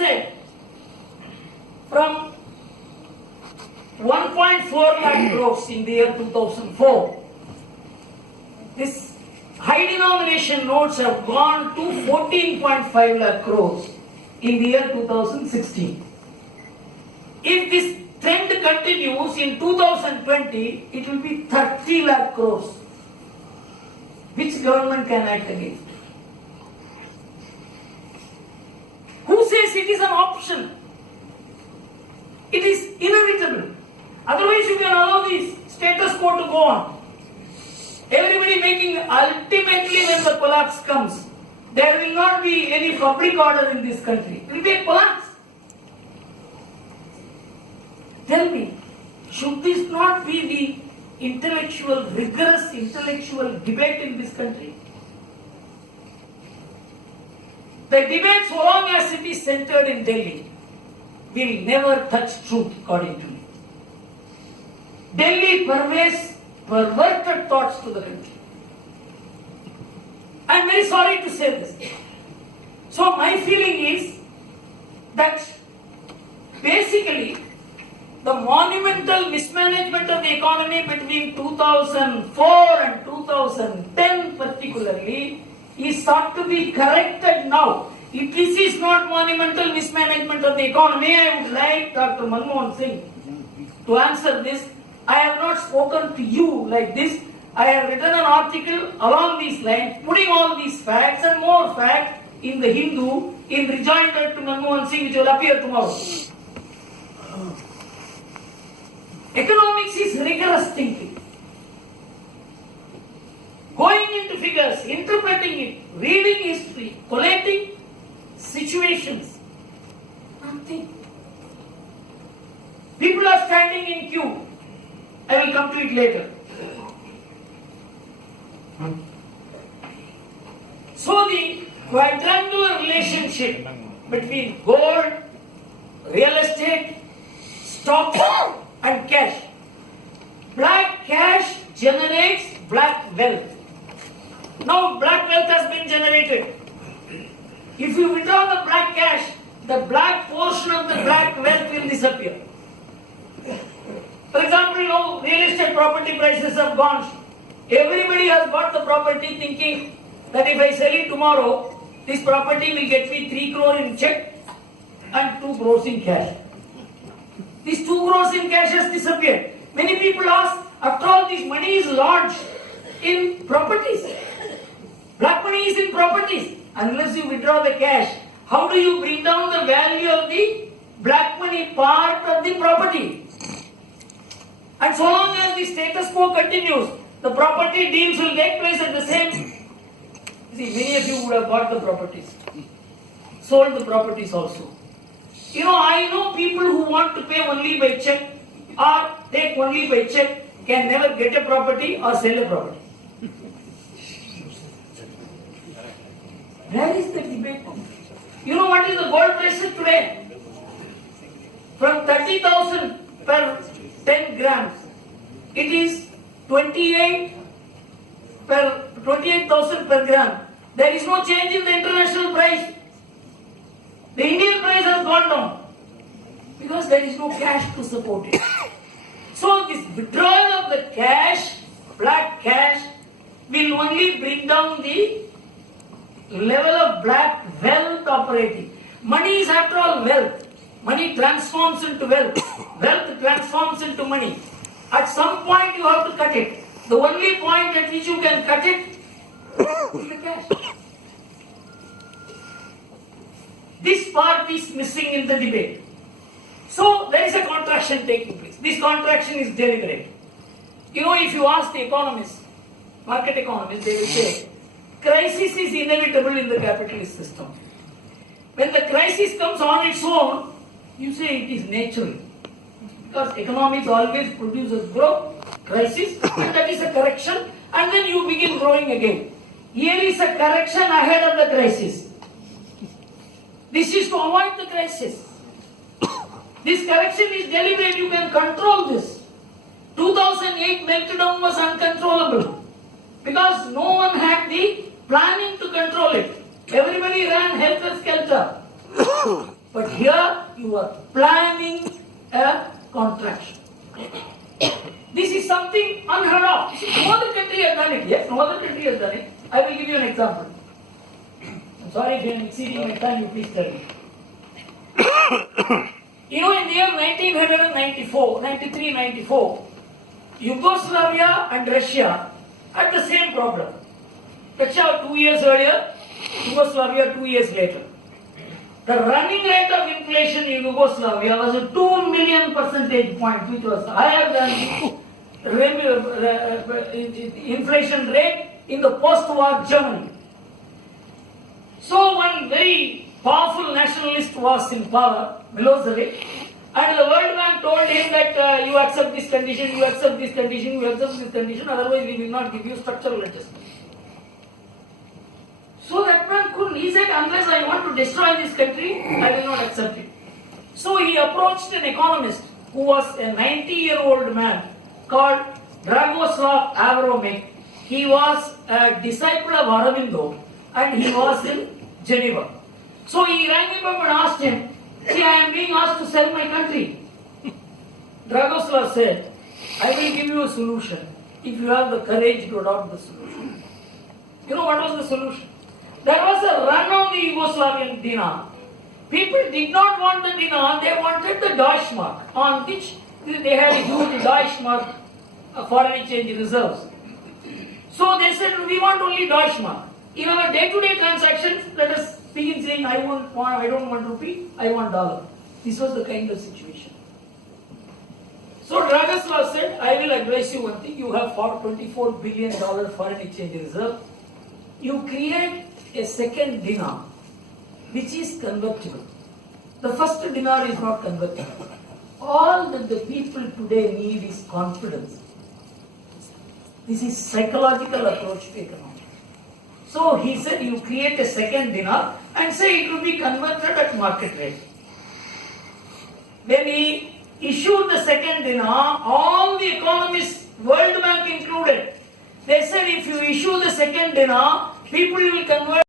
said, from 1.4 lakh crores in the year 2004, this high denomination notes have gone to 14.5 lakh crores in the year 2016. If this trend continues in 2020, it will be 30 lakh crores. Which government can act against? Who says it is an option? It is inevitable. Otherwise, you can allow this status quo to go on. Everybody making, ultimately when the collapse comes, there will not be any public order in this country. It will be a collapse. Tell me, should this not be the intellectual, rigorous intellectual debate in this country? The debate, so long as it is centered in Delhi, will never touch truth, according to me. Delhi pervades perverted thoughts to the country. I am very sorry to say this. So my feeling is that basically the monumental mismanagement of the economy between 2004 and 2010 particularly is sought to be corrected now. If this is not monumental mismanagement of the economy, I would like Dr. Manmohan Singh to answer this. I have not spoken to you like this. I have written an article along these lines, putting all these facts and more facts in the Hindu, in rejoinder to Manmohan Singh, which will appear tomorrow. Economics is rigorous thinking. Going into figures, interpreting it, reading history, collating situations. Nothing. People are standing in queue. I will come to it later. So the quadrangular relationship between gold, real estate, stocks and cash. Black cash generates black wealth. Now black wealth has been generated. If you withdraw the black cash, the black portion of the black wealth will disappear. For example, now real estate property prices have gone. Everybody has bought the property thinking that if I sell it tomorrow, this property will get me 3 crore in check and 2 crores in cash. These 2 crores in cash has disappeared. Many people ask, after all, this money is lodged in properties. Black money is in properties. Unless you withdraw the cash, how do you bring down the value of the black money part of the property? And so long as the status quo continues, the property deals will take place at the same. See, many of you would have bought the properties, sold the properties also. You know, I know people who want to pay only by check or take only by check can never get a property or sell a property. Where is the debate? You know what is the gold prices today? From 30,000 per 10 grams, it is 28,000 per gram. There is no change in the international price. The Indian price has gone down because there is no cash to support it. So this withdrawal of the cash, black cash, will only bring down the level of black wealth operating. Money is after all wealth. Money transforms into wealth. Wealth transforms into money. At some point you have to cut it. The only point at which you can cut it is the cash. This part is missing in the debate. So there is a contraction taking place. This contraction is deliberate. You know, if you ask the economists, market economists, they will say, crisis is inevitable in the capitalist system. When the crisis comes on its own, you say it is natural. Because economics always produces growth, crisis, and that is a correction, and then you begin growing again. Here is a correction ahead of the crisis. This is to avoid the crisis. This correction is deliberate, you can control this. 2008 meltdown was uncontrollable because no one had the planning to control it. Everybody ran helter-skelter. But here you are planning a contraction. This is something unheard of. No other country has done it. Yes, no other country has done it. I will give you an example. I'm sorry if I am exceeding my time, you please tell me. You know, in the year 1994, 93-94, Yugoslavia and Russia had the same problem. Russia 2 years earlier, Yugoslavia 2 years later. The running rate of inflation in Yugoslavia was a 2 million percentage point, which was higher than inflation rate in the post-war Germany. So one very powerful nationalist was in power, Milosevic, and the World Bank told him that you accept this condition, you accept this condition, you accept this condition, otherwise we will not give you structural adjustment. So that man couldn't. He said, unless I want to destroy this country, I will not accept it. So he approached an economist who was a 90-year-old man called Dragoslav Avramovic. He was a disciple of Aurobindo and he was in Geneva. So he rang him up and asked him, see, I am being asked to sell my country. Dragoslav said, I will give you a solution if you have the courage to adopt the solution. You know what was the solution? There was a run on the Yugoslavian dinar. People did not want the dinar, they wanted the Deutschmark, on which they had a huge Deutschmark foreign exchange reserves. So they said, we want only Deutschmark. In our day-to-day transactions, let us begin saying, I don't want rupee, I want dollar. This was the kind of situation. So Dragoslav said, I will advise you one thing, you have $24 billion foreign exchange reserve. You create a second dinar, which is convertible. The first dinar is not convertible. All that the people today need is confidence. This is psychological approach to economics. So he said, you create a second dinar and say it will be converted at market rate. When he issued the second dinar, all the economists, World Bank included, they said if you issue the second dinar, people will convert